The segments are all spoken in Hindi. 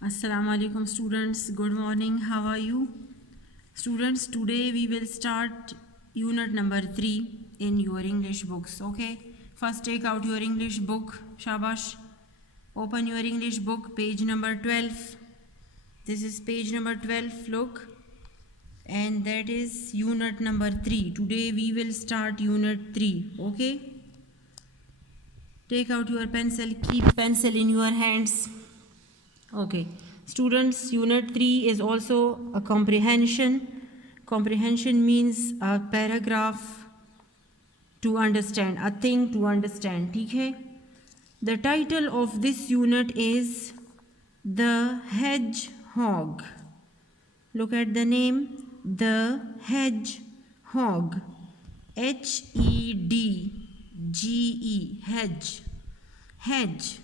Assalamu alaikum students, good morning, how are you? Students, today we will start unit number 3 in your English books, okay? First take out your English book, shabash. Open your English book, page number 12. This is page number 12, look. And that is unit number 3. Today we will start unit 3, okay? Take out your pencil, keep pencil in your hands. Okay, students, unit 3 is also a comprehension. Comprehension means a paragraph to understand, a thing to understand. ठीक है? The title of this unit is The Hedgehog. Look at the name, The Hedgehog. Hedge, hedge. Hedge.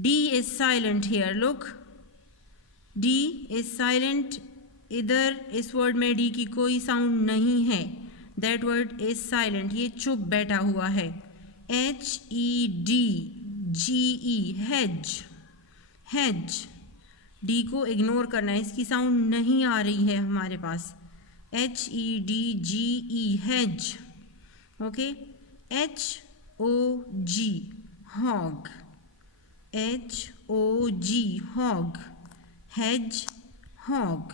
D is silent here, look. D is silent. इधर इस वर्ड में डी की कोई साउंड नहीं है. That word is silent. ये चुप बैठा हुआ है. HEDGE hedge. हेज. डी को इग्नोर करना है, इसकी साउंड नहीं आ रही है हमारे पास. HEDGE hedge. Okay. HOG hog. HOG hog. Hedgehog.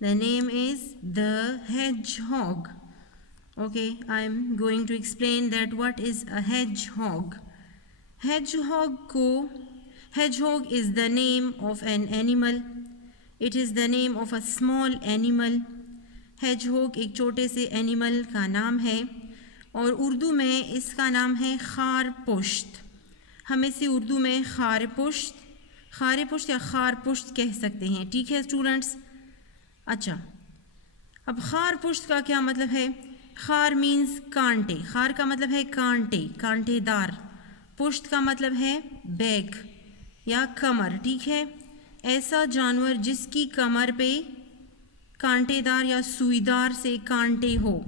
The name is the hedgehog. Okay, I am going to explain that what is a hedgehog. Hedgehog is the name of an animal. It is the name of a small animal. Hedgehog एक छोटे से एनिमल का नाम है और उर्दू में इसका नाम है खारपुश्त. हम इसे उर्दू में खारपुश्त या खारपुश्त कह सकते हैं. ठीक है स्टूडेंट्स. अच्छा, अब खारपुश्त का क्या मतलब है? खार मीन्स कांटे. खार का मतलब है कांटे, कांटेदार. पुश्त का मतलब है बैक या कमर. ठीक है, ऐसा जानवर जिसकी कमर पे कांटेदार या सुईदार से कांटे हो,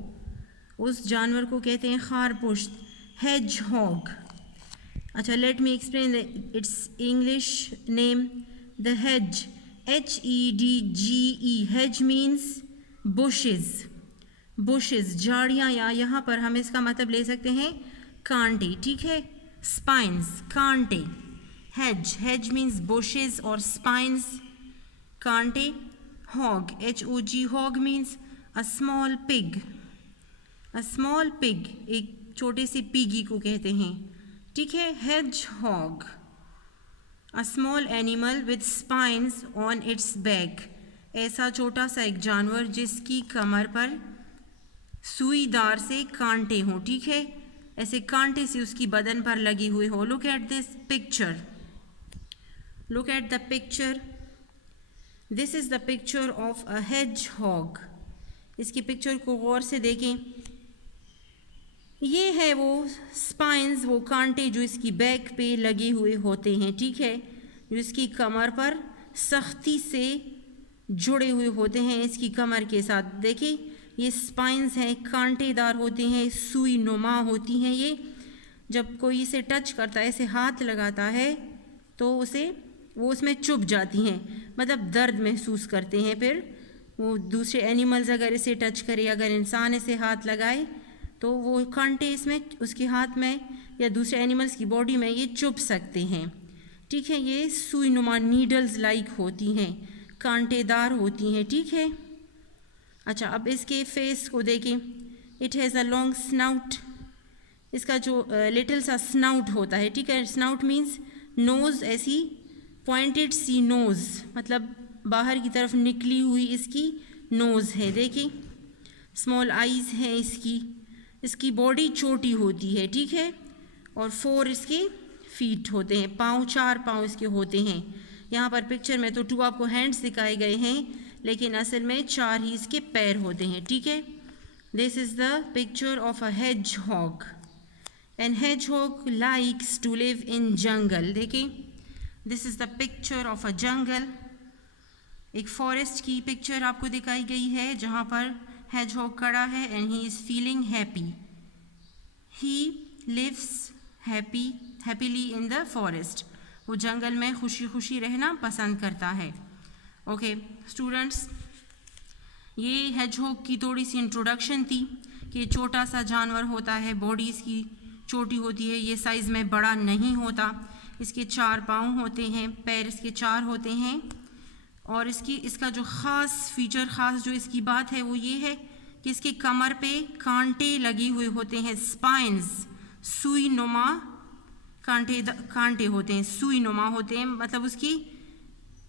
उस जानवर को कहते हैं खारपुश्त, hedgehog. अच्छा, let me explain it's English name. The hedge, HEDGE. hedge means bushes. bushes झाड़ियाँ, या यहाँ पर हम इसका मतलब ले सकते हैं कांटे. ठीक है, spines कांटे. hedge मीन्स bushes और spines कांटे. hog, HOG hog means a small pig. a small pig एक छोटे से पिगी को कहते हैं. ठीक है, hedgehog, a small animal with spines on its back. ऐसा छोटा सा एक जानवर जिसकी कमर पर सुईदार से कांटे हों. ठीक है, ऐसे कांटे से उसकी बदन पर लगे हुए हो. Look at this picture. Look at the picture. This is the picture of a hedgehog. इसकी पिक्चर को गौर से देखें. ये है वो स्पाइंस, वो कांटे जो इसकी बैक पे लगे हुए होते हैं. ठीक है, जो इसकी कमर पर सख्ती से जुड़े हुए होते हैं इसकी कमर के साथ. देखिए, ये स्पाइंस हैं, कांटेदार होते हैं, सुई नुमा होती हैं. ये जब कोई इसे टच करता है, इसे हाथ लगाता है, तो वो उसमें चुभ जाती हैं, मतलब दर्द महसूस करते हैं. फिर वो दूसरे एनिमल्स अगर इसे टच करे, अगर इंसान इसे हाथ लगाए, तो वो कांटे इसमें उसके हाथ में या दूसरे एनिमल्स की बॉडी में ये चुभ सकते हैं. ठीक है, ये सुई नुमा नीडल्स लाइक होती हैं, कांटेदार होती हैं. ठीक है. अच्छा, अब इसके फेस को देखें. It has a long snout. इसका जो लिटिल सा स्नाउट होता है. ठीक है, स्नाउट मीन्स नोज़, ऐसी पॉइंटेड सी नोज़, मतलब बाहर की तरफ निकली हुई इसकी नोज़ है. देखिए, स्मॉल आइज़ हैं इसकी बॉडी छोटी होती है. ठीक है, और 4 इसके फीट होते हैं, पाँव, 4 पाँव इसके होते हैं. यहाँ पर पिक्चर में तो 2 आपको हैंड्स दिखाए गए हैं, लेकिन असल में 4 ही इसके पैर होते हैं. ठीक है. This is the picture of a hedgehog. And hedgehog likes to live in jungle. देखिए, this is the picture of a jungle. एक फॉरेस्ट की पिक्चर आपको दिखाई गई है जहाँ पर hedgehog खड़ा है and he is feeling happy. He lives happily in the forest. वो जंगल में खुशी खुशी रहना पसंद करता है। ओके स्टूडेंट्स, ये हेजहॉग की थोड़ी सी इंट्रोडक्शन थी कि छोटा सा जानवर होता है, बॉडी इसकी छोटी होती है, ये साइज़ में बड़ा नहीं होता, इसके 4 पाँव होते हैं, पैर इसके 4 होते हैं, और इसका जो ख़ास फीचर, ख़ास जो इसकी बात है वो ये है कि इसके कमर पे कांटे लगे हुए होते हैं, स्पाइंस, सुई नुमा कांटे होते हैं, सुई नुमा होते हैं, मतलब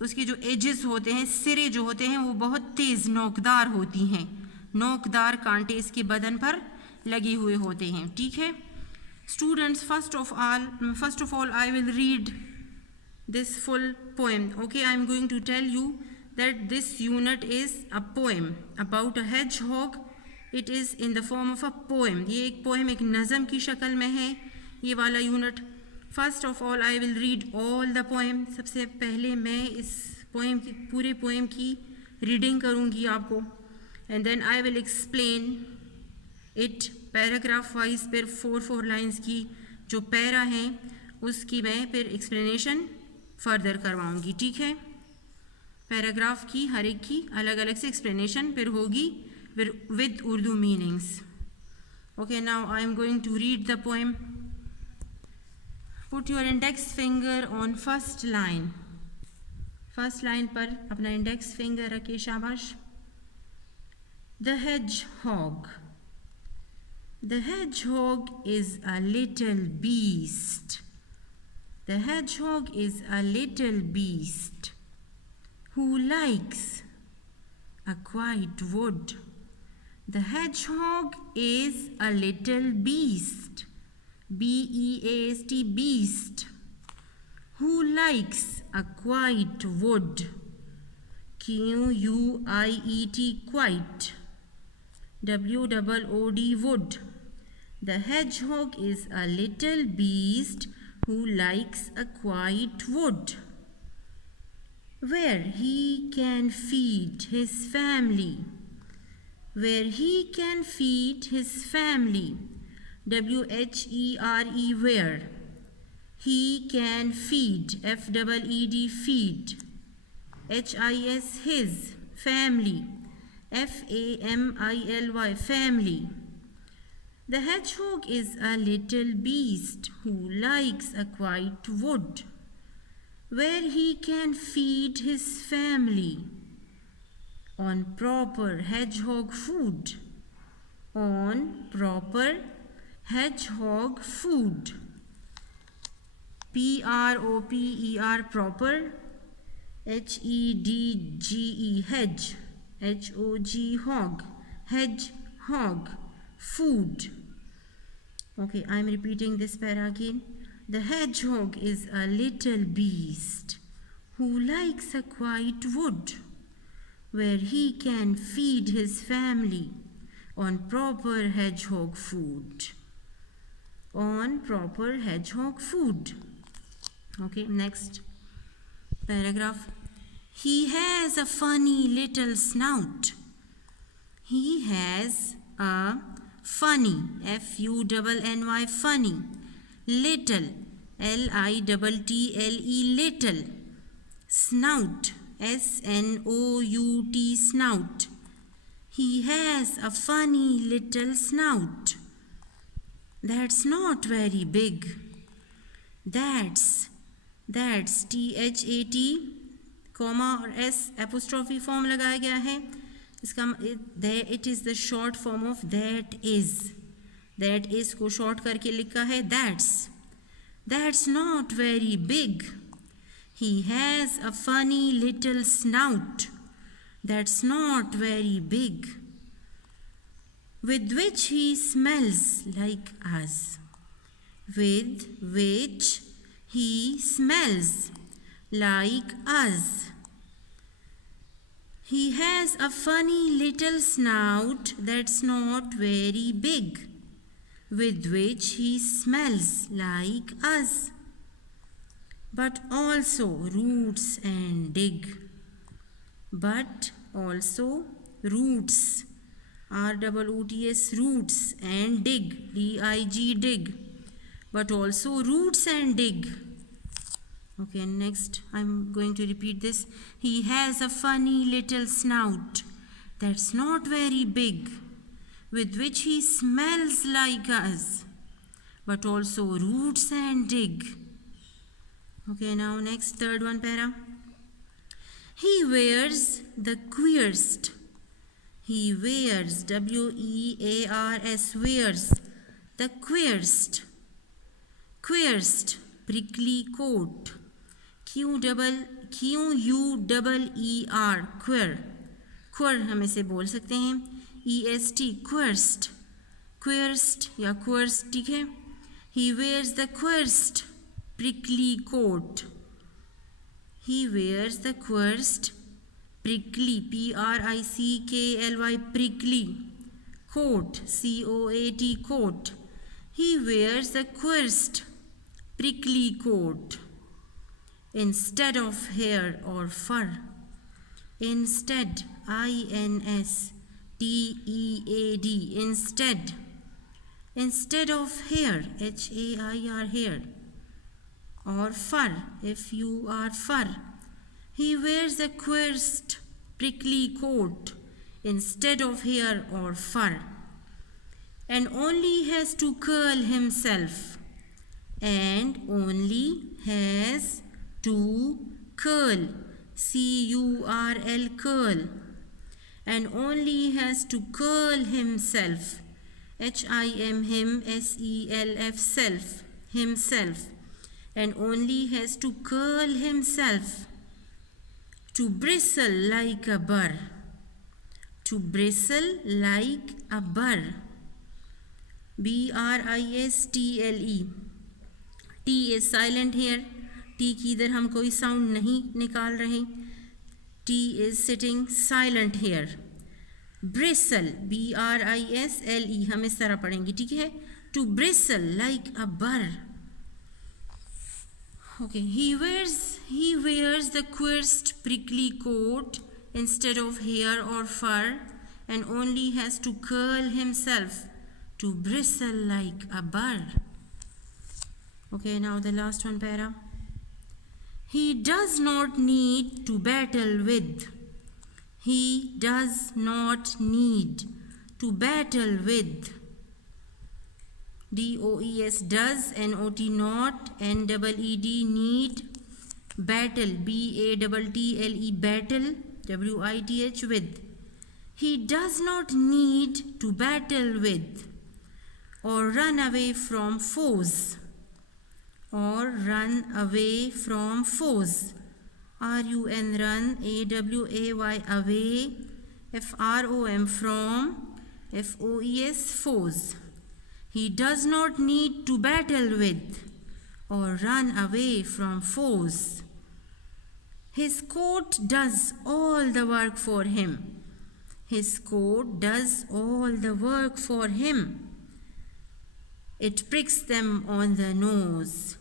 उसके जो एजेस होते हैं, सिरे जो होते हैं वो बहुत तेज़ नोकदार होती हैं, नोकदार कांटे इसके बदन पर लगे हुए होते हैं। ठीक है students, first of all I will read this full poem. Okay, I am going to tell you that this unit is a poem about a hedgehog. It is in the form of a poem. ये एक poem, एक नज़म की शक्ल में है ये वाला unit. First of all I will read all the poem. सबसे पहले मैं इस पोएम की, पूरे पोएम की रीडिंग करूँगी आपको, and then I will explain it paragraph wise. फिर 4 लाइन्स की जो पैरा हैं उसकी मैं फिर एक्सप्लेनेशन फर्दर करवाऊँगी। ठीक है, पैराग्राफ की हर एक की अलग अलग से एक्सप्लेनेशन फिर होगी with Urdu meanings. Okay, now I am going to read the poem. Put your index finger on first line. First line पर अपना इंडेक्स फिंगर रखिए, शाबाश। The hedgehog. The hedgehog is a little beast. The hedgehog is a little beast who likes a quiet wood. The hedgehog is a little beast, B-E-A-S-T, beast, who likes a quiet wood, Q-U-I-E-T, quiet, W-O-O-D, wood. The hedgehog is a little beast who likes a quiet wood, where he can feed his family. Where he can feed his family, W-H-E-R-E, where. He can feed, F-E-E-D, feed, H-I-S, his, family, F-A-M-I-L-Y, family. The hedgehog is a little beast who likes a quiet wood, where he can feed his family on proper hedgehog food. On proper hedgehog food. P-R-O-P-E-R, proper, H-E-D-G-E, hedge, H-O-G, hog, hedgehog, food. Okay, I am repeating this para again. The hedgehog is a little beast who likes a quiet wood, where he can feed his family on proper hedgehog food. On proper hedgehog food. Okay, next paragraph. He has a funny little snout. He has a funny, F-U-N-N-Y, funny, little, L-I-T-T-L-E, little, snout, S-N-O-U-T, snout. He has a funny little snout. That's not very big. That's T-H-A-T, comma और S apostrophe form लगाया गया है। इसका it is the short form of that is को शॉर्ट करके लिखा है that's not very big. He has a funny little snout, that's not very big, with which he smells like us. With which he smells like us. He has a funny little snout that's not very big, with which he smells like us, but also roots and dig. But also roots, R-O-O-T-S, roots, and dig, D-I-G, dig, but also roots and dig. Okay, next I'm going to repeat this. He has a funny little snout that's not very big, with which he smells like us, but also roots and dig. Okay, now next, third one para. He wears the queerest. He wears, W-E-A-R-S, wears the queerest prickly coat. Q-U-E-E-R, queer. queer हम इसे बोल सकते हैं. E-S-T, queerest या queerest, ठीक है. He wears the queerest prickly coat. He wears the queerest prickly, P-R-I-C-K-L-Y, prickly coat, C-O-A-T, coat. He wears the queerest prickly coat instead of hair or fur. Instead, I-N-S-T-E-A-D, instead of hair, H-A-I-R, hair, or fur, F-U-R, fur. He wears the queerest prickly coat instead of hair or fur, and only has to curl himself, curl, C-U-R-L, curl, and only has to curl himself, H-I-M, him, S-E-L-F, self, himself, and only has to curl himself, to bristle like a burr, B-R-I-S-T-L-E. T is silent here. T की इधर हम कोई साउंड नहीं निकाल रहे. T is sitting silent here. Bristle, B-R-I-S-L-E, हम इस तरह पढ़ेंगे, ठीक है. To bristle like a burr. Okay, he wears the queerest prickly coat instead of hair or fur, and only has to curl himself to bristle like a burr. Okay, now the last one para. He does not need to battle with. He does not need to battle with. D-O-E-S, does, N-O-T, not, N-E-E-D, need, battle, B-A-T-T-L-E, battle, W-I-T-H, with. He does not need to battle with or run away from foes. R-U-N, run, A-W-A-Y, away, F-R-O-M, from, F-O-E-S, foes. He does not need to battle with or run away from foes. His coat does all the work for him. His coat does all the work for him. It pricks them on the nose.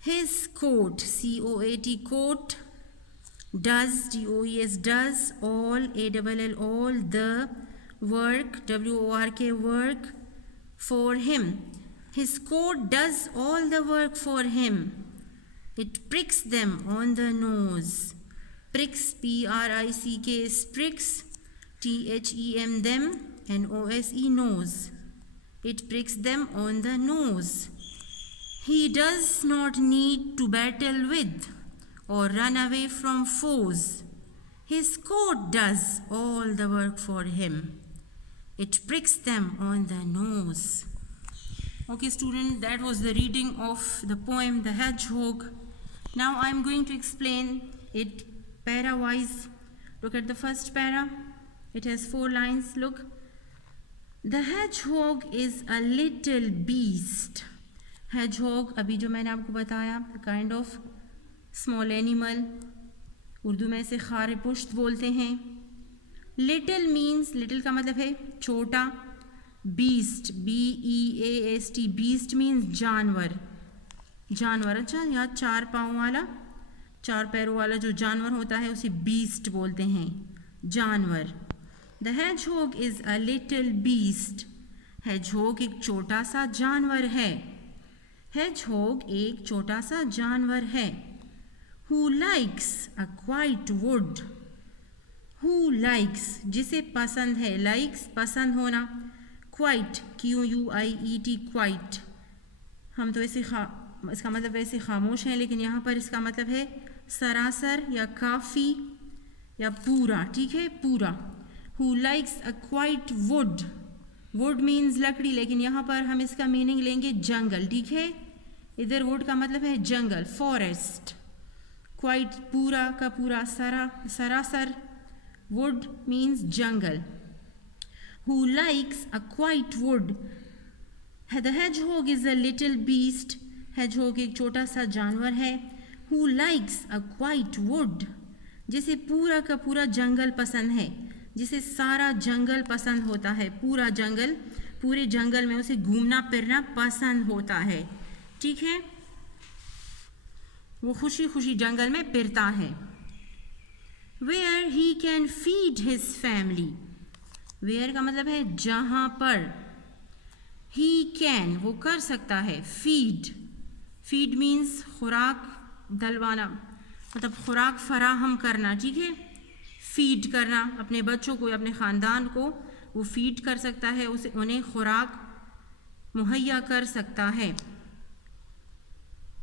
His coat, C-O-A-T, coat, does, D-O-E-S, does, all, A-L-L, all, the work, W-O-R-K, work, for him. His coat does all the work for him. It pricks them on the nose. Pricks, P-R-I-C-K, pricks, T-H-E-M, them, N-O-S-E, nose. It pricks them on the nose. He does not need to battle with or run away from foes. His coat does all the work for him. It pricks them on the nose. Okay, student, that was the reading of the poem The Hedgehog. Now I am going to explain it para-wise. Look at the first para. It has 4 lines. Look. The hedgehog is a little beast. Hedgehog, अभी जो मैंने आपको बताया, kind of small animal. Urdu में इसे खारे पुश्त बोलते हैं. Little means, little का मतलब है छोटा. Beast, B-E-A-S-T, beast means जानवर. जानवर, अच्छा, या 4 पाँव वाला, 4 पैरों वाला जो जानवर होता है उसे beast बोलते हैं, जानवर. The hedgehog is a little beast. Hedgehog एक छोटा सा जानवर है. Hedgehog एक छोटा सा जानवर है. Who likes a quiet wood? Who likes, जिसे पसंद है, likes पसंद होना, quiet QUIET quiet, हम तो ऐसे इसका मतलब वैसे खामोश हैं, लेकिन यहाँ पर इसका मतलब है सरासर या काफ़ी या पूरा, ठीक है, पूरा. Who likes a quiet wood? Would means लकड़ी, लेकिन यहाँ पर हम इसका मीनिंग लेंगे जंगल, ठीक है. इधर वुड का मतलब है जंगल, फॉरेस्ट. क्वाइट पूरा का पूरा, सरासर. Would means jungle. Who likes a quiet would? The hedgehog is a little beast. Hedgehog एक छोटा सा जानवर है. Who likes a quiet wood? जिसे पूरा का पूरा जंगल पसंद है, जिसे सारा जंगल पसंद होता है, पूरा जंगल, पूरे जंगल में उसे घूमना फिरना पसंद होता है, ठीक है. वो खुशी खुशी जंगल में फिरता है. Where he can feed his family? Where का मतलब है जहाँ पर. ही कैन वो कर सकता है. फीड, फीड मीन्स खुराक दलवाना, मतलब खुराक फराहम करना, ठीक है. फीड करना, अपने बच्चों को या अपने ख़ानदान को वो फीड कर सकता है, उसे उन्हें खुराक मुहैया कर सकता है.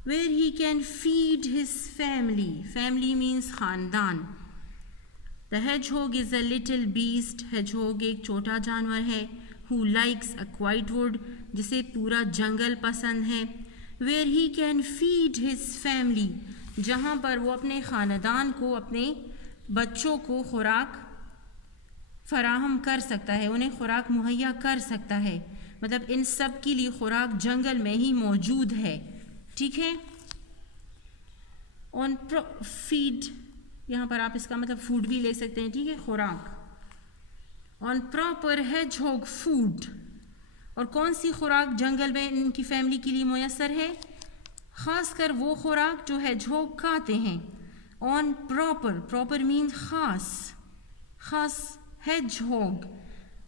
Where he can feed his family? Family means ख़ानदान. The hedgehog is a little beast. Hedgehog एक छोटा जानवर है. Who likes a quiet wood? जिसे पूरा जंगल पसंद है. Where he can feed his family? जहाँ पर वो अपने ख़ानदान को, अपने बच्चों को खुराक फराहम कर सकता है, उन्हें खुराक मुहैया कर सकता है. मतलब इन सब के लिए खुराक जंगल में ही मौजूद है, ठीक है. ऑन फीड, यहाँ पर आप इसका मतलब फूड भी ले सकते हैं, ठीक है, खुराक. On proper hedgehog food? और कौन सी खुराक जंगल में इनकी फैमिली के लिए मुयसर है? ख़ासकर वो खुराक जो हेजहॉग खाते हैं. ऑन प्रॉपर, प्रॉपर मीन्स खास, खास. हेजहॉग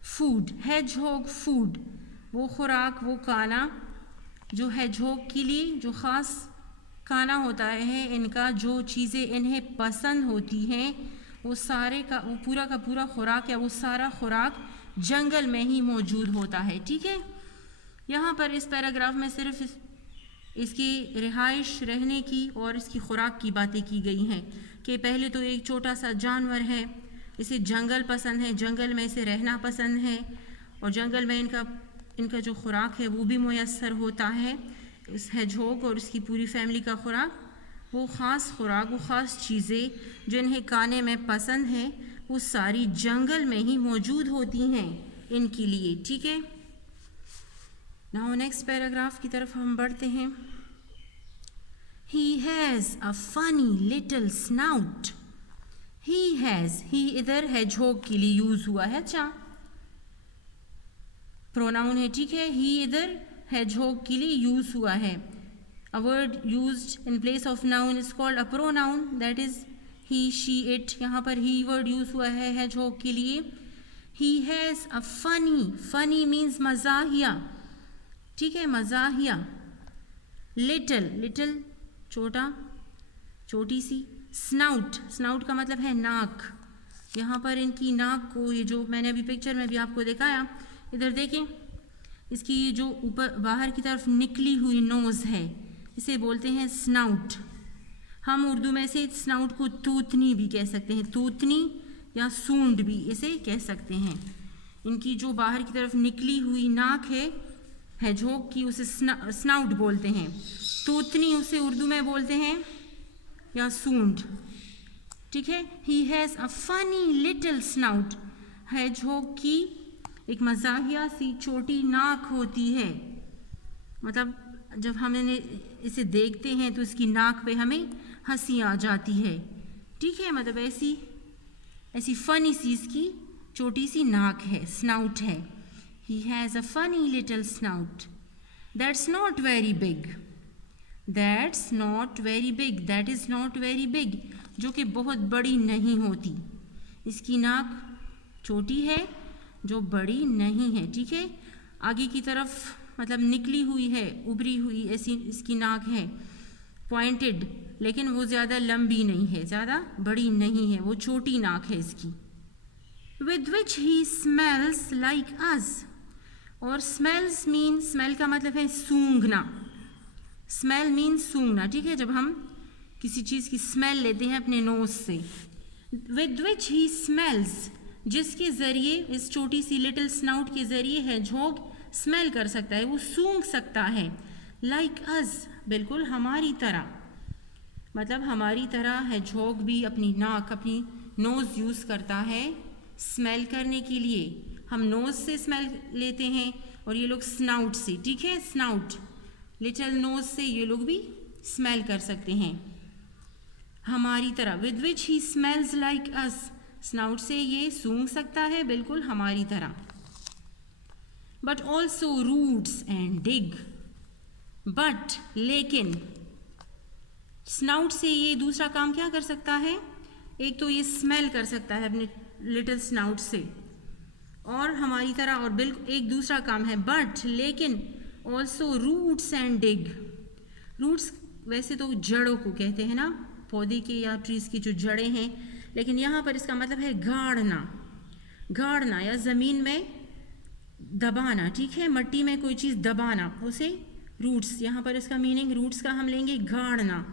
फूड, हेजहॉग फूड, वो खुराक, वो खाना जो हेजहॉग के लिए जो ख़ास खाना होता है इनका, जो चीज़ें इन्हें पसंद होती हैं, वो सारे का वो पूरा का पूरा खुराक या वो सारा खुराक जंगल में ही मौजूद होता है, ठीक है. यहाँ पर इस पैराग्राफ में सिर्फ इसकी रिहाइश, रहने की और इसकी खुराक की बातें की गई हैं. कि पहले तो एक छोटा सा जानवर है, इसे जंगल पसंद है, जंगल में इसे रहना पसंद है, और जंगल में इनका जो खुराक है वो भी मुयस्सर होता है. इस हेजहॉग और इसकी पूरी फैमिली का खुराक, वो ख़ास खुराक, वो ख़ास चीज़ें जो इन्हें खाने में पसंद है, वो सारी जंगल में ही मौजूद होती हैं इनके लिए, ठीक है. नाउ नेक्स्ट पैराग्राफ की तरफ हम बढ़ते हैं. He has a funny little snout. He has, he इधर hedgehog के लिए यूज़ हुआ है. अच्छा, प्रोनाउन है, ठीक है. he इधर hedgehog के लिए यूज़ हुआ है. A word used in place of noun is called a pronoun, that is he, she, it. यहाँ पर he word यूज़ हुआ है hedgehog के लिए. He has a funny, funny means मज़ाहिया, ठीक है, मज़ाहिया. लिटिल, लिटिल छोटा, छोटी सी. स्नाउट, स्नाउट का मतलब है नाक. यहाँ पर इनकी नाक को, ये जो मैंने अभी पिक्चर में भी आपको दिखाया, इधर देखें, इसकी जो ऊपर बाहर की तरफ निकली हुई नोज़ है, इसे बोलते हैं स्नाउट. हम उर्दू में से स्नाउट को तूतनी भी कह सकते हैं, तूतनी या सूंड भी इसे कह सकते हैं. इनकी जो बाहर की तरफ निकली हुई नाक है हेजहॉग की, उसे स्नाउट बोलते हैं. तूतनी उसे उर्दू में बोलते हैं या सूंड, ठीक है. He has a funny little snout. Hedgehog की एक मज़ाहिया सी छोटी नाक होती है. मतलब जब हम इसे देखते हैं तो इसकी नाक पे हमें हंसी आ जाती है, ठीक है. मतलब ऐसी फनी सी इसकी छोटी सी नाक है, स्नाउट है. He has a funny little snout. That's not very big. That's not very big. That is not very big. जो कि बहुत बड़ी नहीं होती. इसकी नाक छोटी है जो बड़ी नहीं है, ठीक है. आगे की तरफ मतलब निकली हुई है, उभरी हुई ऐसी इसकी नाक है. पॉइंटेड, लेकिन वो ज़्यादा लंबी नहीं है, ज़्यादा बड़ी नहीं है, वो छोटी नाक है इसकी। With which he smells like अस, और स्मेल्स मीन, स्मेल का मतलब है सूंघना, स्मेल मीन सूंघना, ठीक है। जब हम किसी चीज़ की स्मेल लेते हैं अपने नोज से। विद विच ही स्मेल्स, जिसके ज़रिए, इस छोटी सी लिटिल स्नाउट के ज़रिए हेजहॉग स्मेल कर सकता है, वो सूंघ सकता है। लाइक अस, बिल्कुल हमारी तरह, मतलब हमारी तरह हेजहॉग भी अपनी नाक, अपनी नोज़ यूज़ करता है स्मेल करने के लिए। हम नोज़ से स्मेल लेते हैं और ये लोग स्नाउट से, ठीक है, स्नाउट, लिटिल नोज़ से ये लोग भी स्मेल कर सकते हैं हमारी तरह। With which he smells like us, snout से ये सूंघ सकता है बिल्कुल हमारी तरह। But also roots and dig, but लेकिन स्नाउट से ये दूसरा काम क्या कर सकता है, एक तो ये स्मेल कर सकता है अपने लिटिल स्नाउट से और हमारी तरह, और बिल्कुल एक दूसरा काम है बट लेकिन also roots and dig. Roots वैसे तो जड़ों को कहते हैं ना, पौधे के या ट्रीज की जो जड़ें हैं, लेकिन यहाँ पर इसका मतलब है गाड़ना, गाड़ना या ज़मीन में दबाना, ठीक है, मट्टी में कोई चीज़ दबाना, उसे रूट्स, यहाँ पर इसका मीनिंग रूट्स का हम लेंगे गाड़ना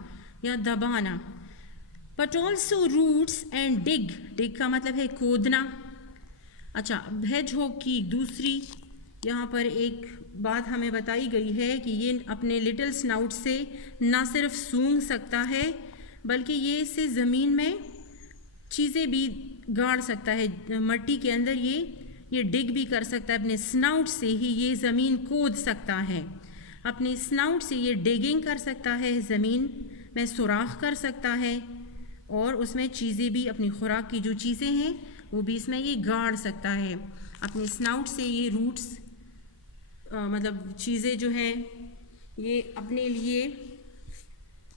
या दबाना। But also roots and dig, dig का मतलब है खोदना। अच्छा, हेजहॉग की दूसरी यहाँ पर एक बात हमें बताई गई है कि ये अपने लिटिल स्नाउट से ना सिर्फ सूंघ सकता है बल्कि ये इससे ज़मीन में चीज़ें भी गाड़ सकता है, मट्टी के अंदर ये डिग भी कर सकता है, अपने स्नाउट से ही ये ज़मीन खोद सकता है, अपने स्नाउट से ये डिगिंग कर सकता है, ज़मीन में सुराख कर सकता है और उसमें चीज़ें भी, अपनी खुराक की जो चीज़ें हैं वो भी इसमें ये गाड़ सकता है। अपने स्नाउट से ये रूट्स मतलब चीज़ें जो हैं ये अपने लिए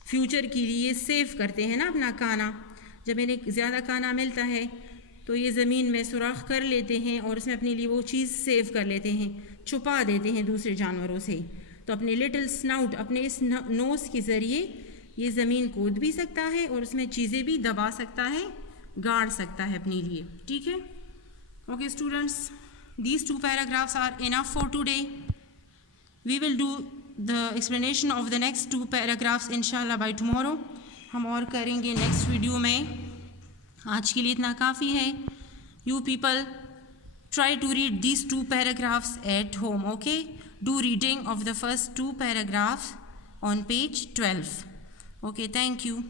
फ्यूचर के लिए सेव करते हैं ना अपना खाना। जब इन्हें ज़्यादा खाना मिलता है तो ये ज़मीन में सुराख कर लेते हैं और उसमें अपने लिए वो चीज़ सेव कर लेते हैं, छुपा देते हैं दूसरे जानवरों से। तो अपने लिटिल स्नाउट, अपने इस नोज़ के ज़रिए ये ज़मीन खोद भी सकता है और उसमें चीज़ें भी दबा सकता है, गाड़ सकता है अपने लिए, ठीक है। Okay students, these 2 paragraphs are enough for today. We will do the explanation of the next 2 paragraphs inshallah by tomorrow. हम और करेंगे नेक्स्ट वीडियो में। आज के लिए इतना काफ़ी है। You people try to read these 2 paragraphs at home, okay? Do reading of the first 2 paragraphs on page 12. Okay, thank you.